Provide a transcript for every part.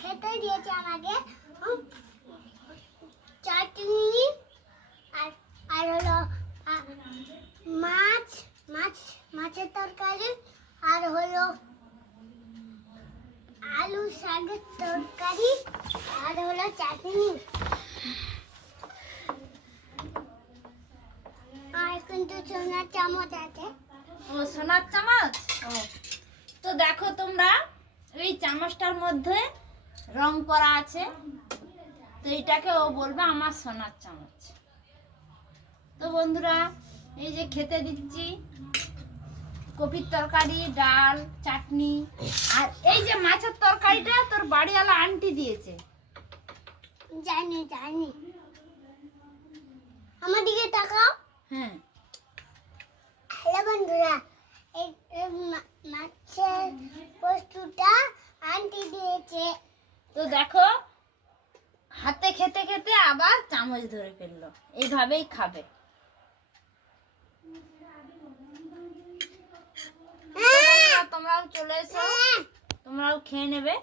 খেতে দিয়েছে আমাকে চাটনি আর আর হলো মাছের তরকারি আর হলো আলু শাকের তরকারি আর হলো চাটনি আর কিন্তু সোনার চামচ আছে। ও সোনার চামচ। ও তো দেখো তোমরা এই চামচটার মধ্যে রং করা আছে, তো এটাকে ও বলবে আমার সোনার চামচ। তো বন্ধুরা এই যে খেতে দিচ্ছি কপির তরকারি, ডাল, চাটনি, আর এই যে মাছের তরকারিটা তোর বাড়িওয়ালা আন্টি দিয়েছে। জানি আমার দিকে তাকাও। হ্যাঁ হ্যালো বন্ধুরা, এই মাছের বস্তুটা আন্টি দিয়েছে। তো দেখো হাতে খেতে খেতে আবার চামচ ধরে ফেললো, এইভাবেই খাবে। তোমরাও চলে এসো, তোমরাও খেয়ে নেবে,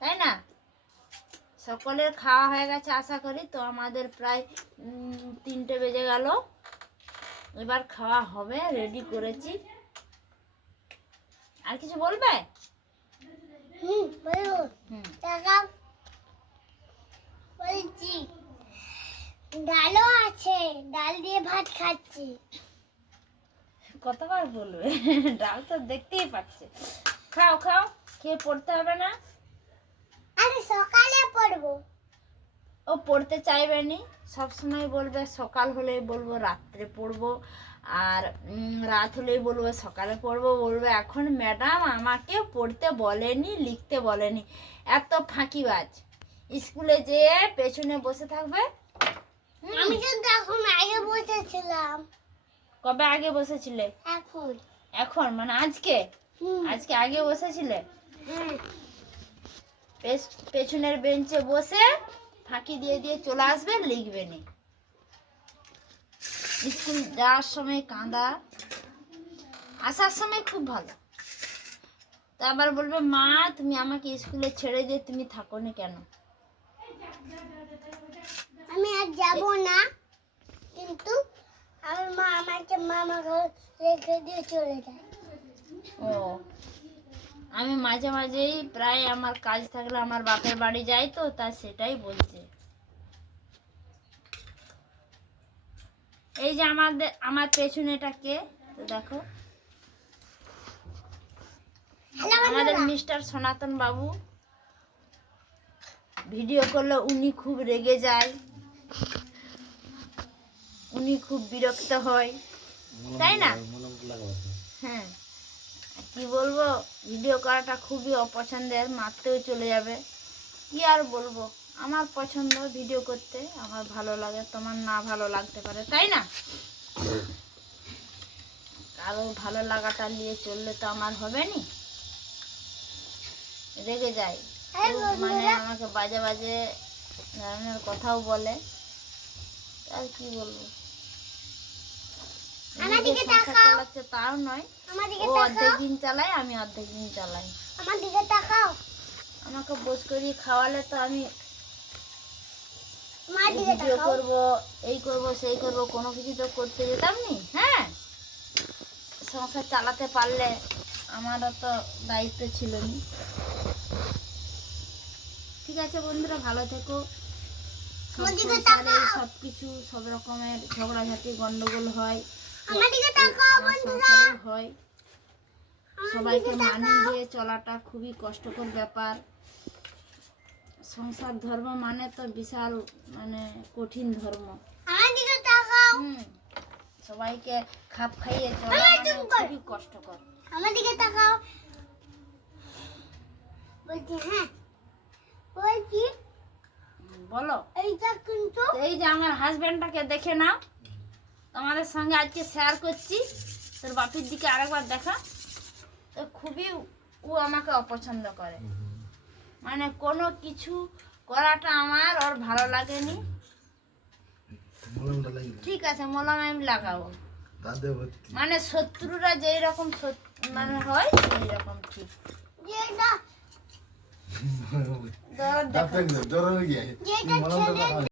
তাই না? সকলের খাওয়া হয়ে গেছে আশা করি। তো আমাদের প্রায় 3টে বেজে গেল, এবার খাওয়া হবে, রেডি করেছি। আর কিছু বলবে? বলবো। তাকাও বলছি, ডালও আছে, ডাল দিয়ে ভাত খাচ্ছি। কতবার বলবে? ডাল তো দেখতেই পাচ্ছে। খাও খাও, খেয়ে পড়তে হবে না? আরে সকালে পড়বো। ও পড়তে চাইবে নি, সবসময় বলবে সকাল হলেই বলবো রাত্রে পড়বো, আর রাত হলেই বলবো সকালে পড়বো। বলবে এখন ম্যাডাম আমাকে পড়তে বলেনি, লিখতে বলেনি। এত ফাঁকিবাজ। স্কুলে যেয়ে পেছনে বসে থাকবে। আমি কিন্তু এখন আগে বসেছিলাম। কবে আগে বসেছিলে? এখন। এখন মানে আজকে? আজকে আগে বসেছিলে? পেছনের বেঞ্চে বসে ফাঁকি দিয়ে দিয়ে চলে আসবে, লিখবে নি। স্কুল যাওয়ার সময় কাঁদা, আসার সময় খুব ভালো। তা আবার বলবে মা তুমি আমাকে স্কুলে ছেড়ে দিয়ে তুমি থাকো না কেন? আমি আর যাব না, কিন্তু আমার মা আমাকে রেখে দিয়ে চলে যায়। ও আমি মাঝে মাঝেই প্রায় আমার কাজ থাকলে আমার বাপের বাড়ি যাই, তো তা সেটাই বলছে। এই যে আমার পেছনেটা কে? তো দেখো আমাদের মিস্টার সনাতন বাবু। ভিডিও করলে উনি খুব রেগে যায়, উনি খুব বিরক্ত হয়, তাই না? হ্যাঁ কি বলবো, ভিডিও করাটা খুবই অপছন্দের, মারতেও চলে যাবে। কি আর বলবো, আমার পছন্দ ভিডিও করতে, আমার ভালো লাগে, তোমার না ভালো লাগতে পারে, তাই না? কারো ভালো লাগাটা নিয়ে চললে তো আমার হবে নি, রেগে যায়। মানে আমাকে বাজে বাজে ধরনের কথাও বলে, আর কি বলবো। চালাচ্ছে তাও নয়, ও অর্ধেক দিন চালায়, আমি অর্ধেক দিন চালাই। আমার দিকে তাকাও। আমাকে বস করিয়ে খাওয়ালে তো আমি ভিডিও করবো, এই করবো সেই করবো, কোনো কিছু তো করতে যেতাম নি। হ্যাঁ সংসার চালাতে পারলে আমারও তো দায়িত্ব ছিল নি। ঠিক আছে বন্ধুরা, ভালো থেকো। সবকিছু সব রকমের ঝগড়াঝাটি গন্ডগোল হয়, সংসারেও হয়। সবাইকে মানিয়ে দিয়ে চলাটা খুবই কষ্টকর ব্যাপার। সংসার ধর্ম মানে তো বিশাল মানে কঠিন ধর্ম। সবাইকে খাপ খাইয়ে চলা মানে খুবই কষ্টকর। আমার দিকে তাকাও। বলছি হ্যাঁ বলছি বলো। এইটা কিন্তু এই যে আমার হাজবেন্ডটাকে দেখে নাও, তোমাদের সঙ্গে আজকে শেয়ার করছি। তোর বাপির দিকে আরেকবার দেখা। তো খুবই ও আমাকে অপছন্দ করে, মানে কোনো কিছু করাটা আমার ওর ভালো লাগেনি। ঠিক আছে মলম আমি লাগাবো, মানে শত্রুরা যেই রকম মানে হয় সেই রকম। ঠিক দৌড় দেখো Dapet nih, dorong lagi ya. যেটা Malam ছেলে tuh